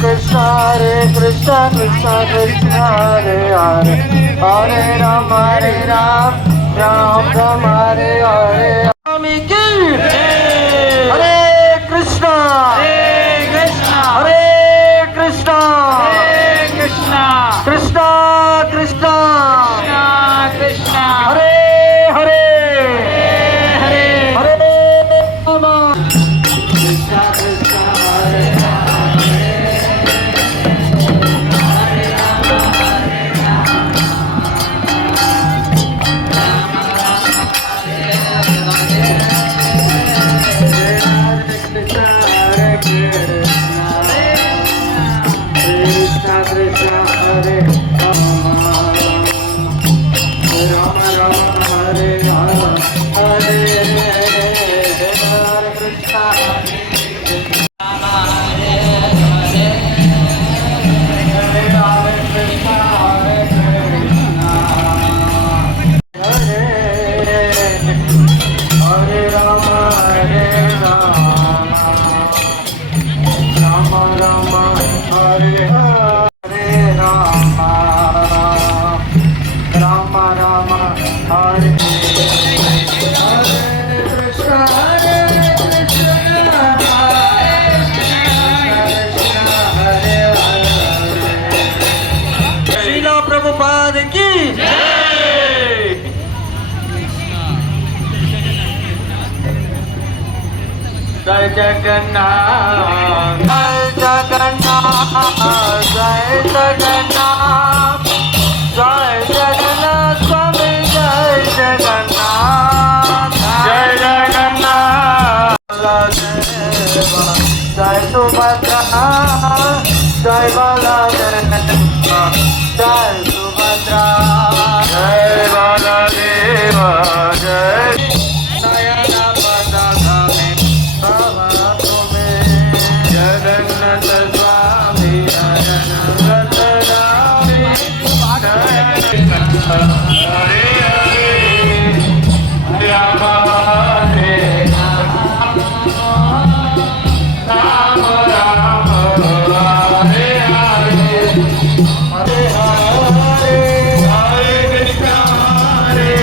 Krishna Krishna Krishna Hare Hare Hare Ram Ram Ram Hare Hare Swami ki Hare Krishna Hare Krishna Krishna Krishna Krishna Krishna Hare Hare Hare Hare Rama Krishna Krishna Hare Krishna Krishna Hare Rama Rama Hare Rama Hare Krishna Hare Rama Rama Rama Hare Hare Rama Rama Rama Hare Krishna Hare Krishna Hare Srila Prabhupada ki Jai Jagannath Jai Jagannath Jai Jagannath Jai Jagannath Swami Jai Jagannath Jai Jagannath Jai Subhadra Jai Baladeva Jai Subhadra Jai Baladeva Jai Nayana Padagami Bhava Tume Jagannath Swami Jagannath Rami Hare Hare Rama Hare Rama Rama Hare Hare Hare Hare Hare Krishna Hare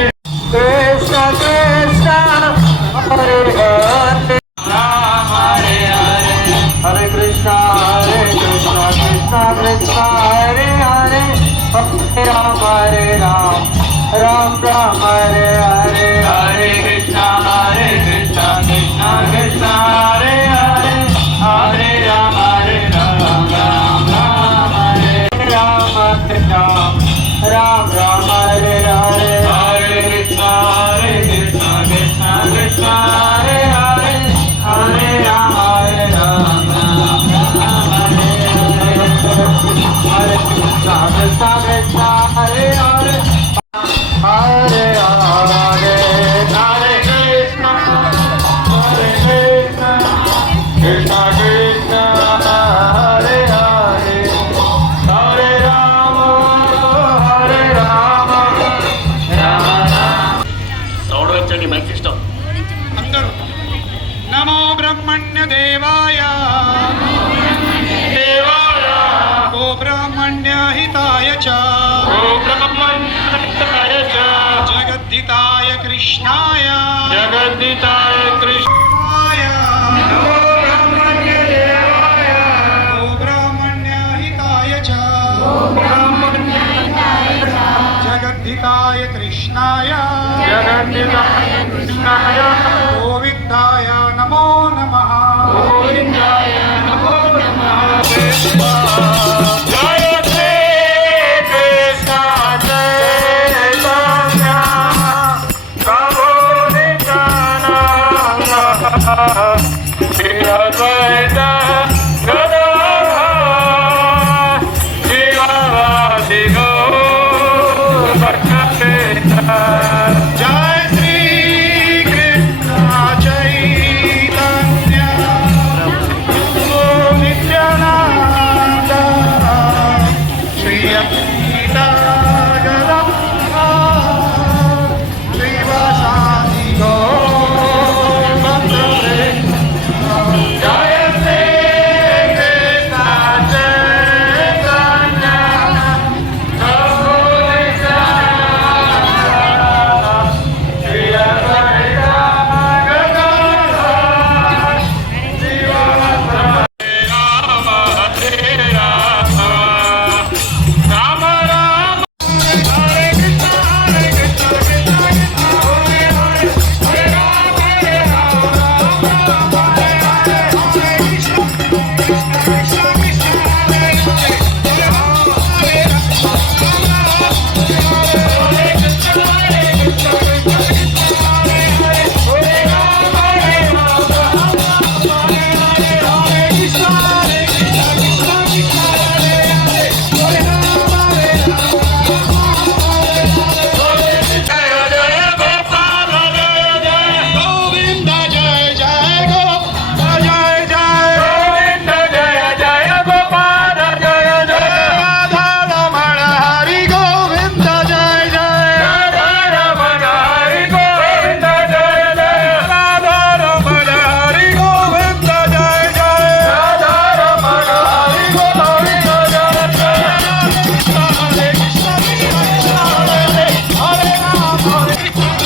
Krishna Krishna Krishna Hare Hare Rama Hare Hare Hare Krishna Krishna Krishna Hare Hare Hare Rama Ram Ram Hare Hare Hare Krishna Krishna Krishna Hare Hare Hare Rama Ram Ram Hare Rama Ram Ram Hare Hare Hare Krishna Krishna Krishna Hare Hare Hare Rama Ram Ram Hare Hare Krishna Krishna Hare Hare Hare Hare Hare Krishna Krishna Krishna Hare Hare Hare Rama Rama Rama సౌడవచ్చండి mike system అందరూ నమో బ్రహ్మణ్య దేవాయ దేవాయ గో బ్రాహ్మణ్య హితాయ చ ఓ బ్రహ్మణ్యాయ చ జగద్ధితాయ కృష్ణాయ జగద్దితాయ కృష్ణాయ నమో బ్రహ్మణ్య దేవాయ గో బ్రాహ్మణ్య హితాయ చ జగద్ధితాయ కృష్ణాయ జగద్దితాయ కృష్ణాయ గోవిందాయ నమో నమః గోవిందాయ నమో నమః జయ శ్రీ కృష్ణ చైతన్య ప్రభు నిత్యానంద శ్రీ అద్వైత గదాధర శివవాసి గౌర భక్తేంద్ర జయ శ్రీ కృష్ణ చైతన్య Nityananda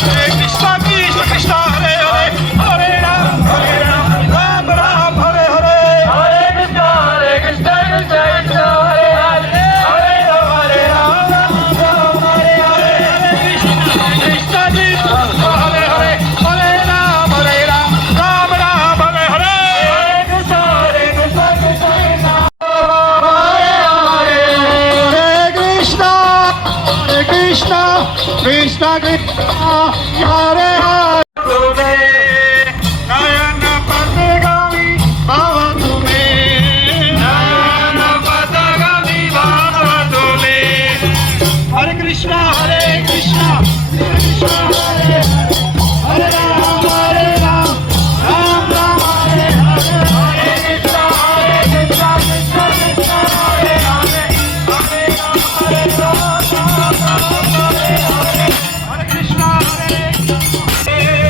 Hare Krishna Krishna Krishna Hare Hare Hare Ram Ram Ram Hare Hare Hare Krishna Krishna Krishna Hare Hare Hare Ram Ram Hare Hare Krishna Krishna Hare Hare Hare Ram Ram Ram Hare Hare Hare Krishna Krishna Krishna Hare Krishna Krishna Krishna Hare Hare तुमे नयन पथगामी भव तुमे नयन पथगामी भाव तुमे हरे कृष्णा कृष्णा कृष्णा हरे हरे राम राम राम हरे हरे हरे कृष्णा कृष्णा कृष्णा हरे हरे हरे राम हरे कृष्णा हरे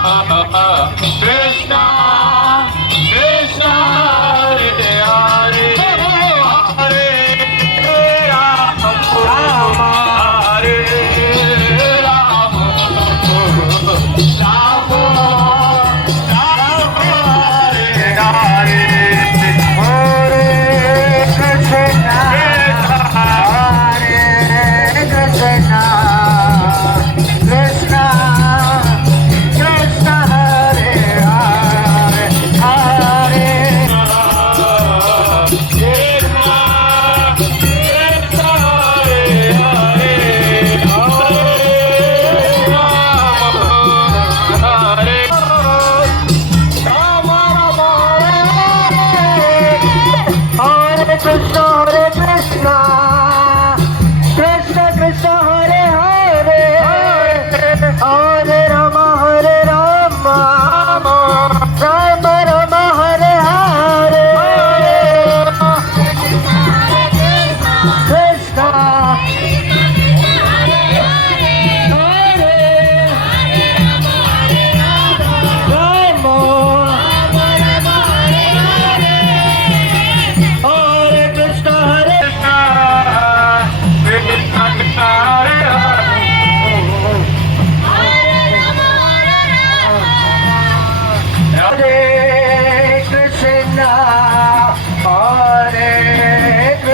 Krishna Krishna Hare Hare Hare Rama Hare Rama Rama Krishna Hare Krishna Krishna Krishna Hare Hare Hare Rama Hare Rama Rama Rama Hare Hare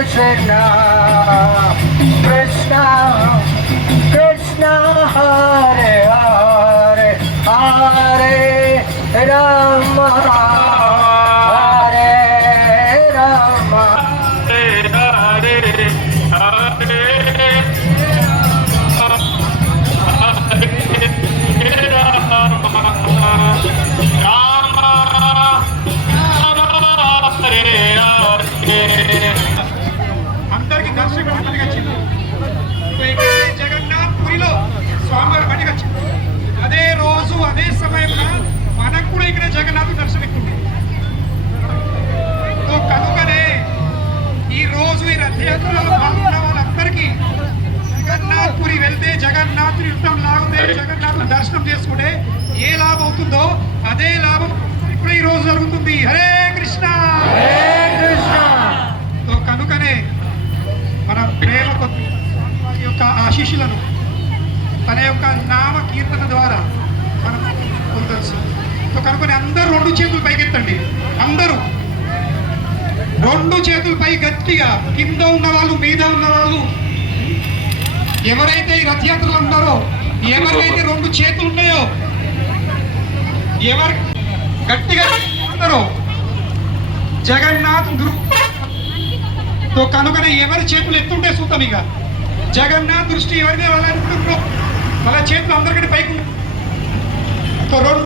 Krishna Krishna Krishna Krishna Hare Hare Hare Rama Hare Rama అందరికి దర్శనం పండుగ వచ్చింది. జగన్నాథ్ పురిలో స్వామివారి పండుగ వచ్చింది. అదే రోజు అదే సమయంలో మనకు కూడా ఇక్కడ జగన్నాథ్ దర్శనం ఎక్కుంది. కనుకనే ఈ రోజు ఈ రథయాత్రలో పాల్గొన్న వాళ్ళందరికీ జగన్నాథ్ పురి వెళ్తే జగన్నాథ్ యుద్ధం లాగితే జగన్నాథ్ దర్శనం చేసుకుంటే ఏ లాభం అవుతుందో అదే లాభం ఇప్పుడు ఈ రోజు జరుగుతుంది. హరే కృష్ణ కనుకనే మన ప్రేమ కొద్ది వారి యొక్క ఆశీస్సులను తన యొక్క నామ కీర్తన ద్వారా మనం పొందవచ్చు. కనుకనే అందరూ రెండు చేతులు పైకెత్తండి. అందరూ రెండు చేతులు పై గట్టిగా, కింద ఉన్న వాళ్ళు మీద ఉన్న వాళ్ళు ఎవరైతే ఈ రథయాత్రలు ఉన్నారో ఎవరికైతే రెండు చేతులు ఉన్నాయో ఎవరు గట్టిగా అందరూ జగన్నాథ్ కనుకనే ఎవరి చేతులు ఎత్తుంటే చూద్దాం. ఇక జగన్నాథ్ దృష్టి ఎవరిదే వాళ్ళ వాళ్ళ చేతులు అందరికంటే పైకి రెండు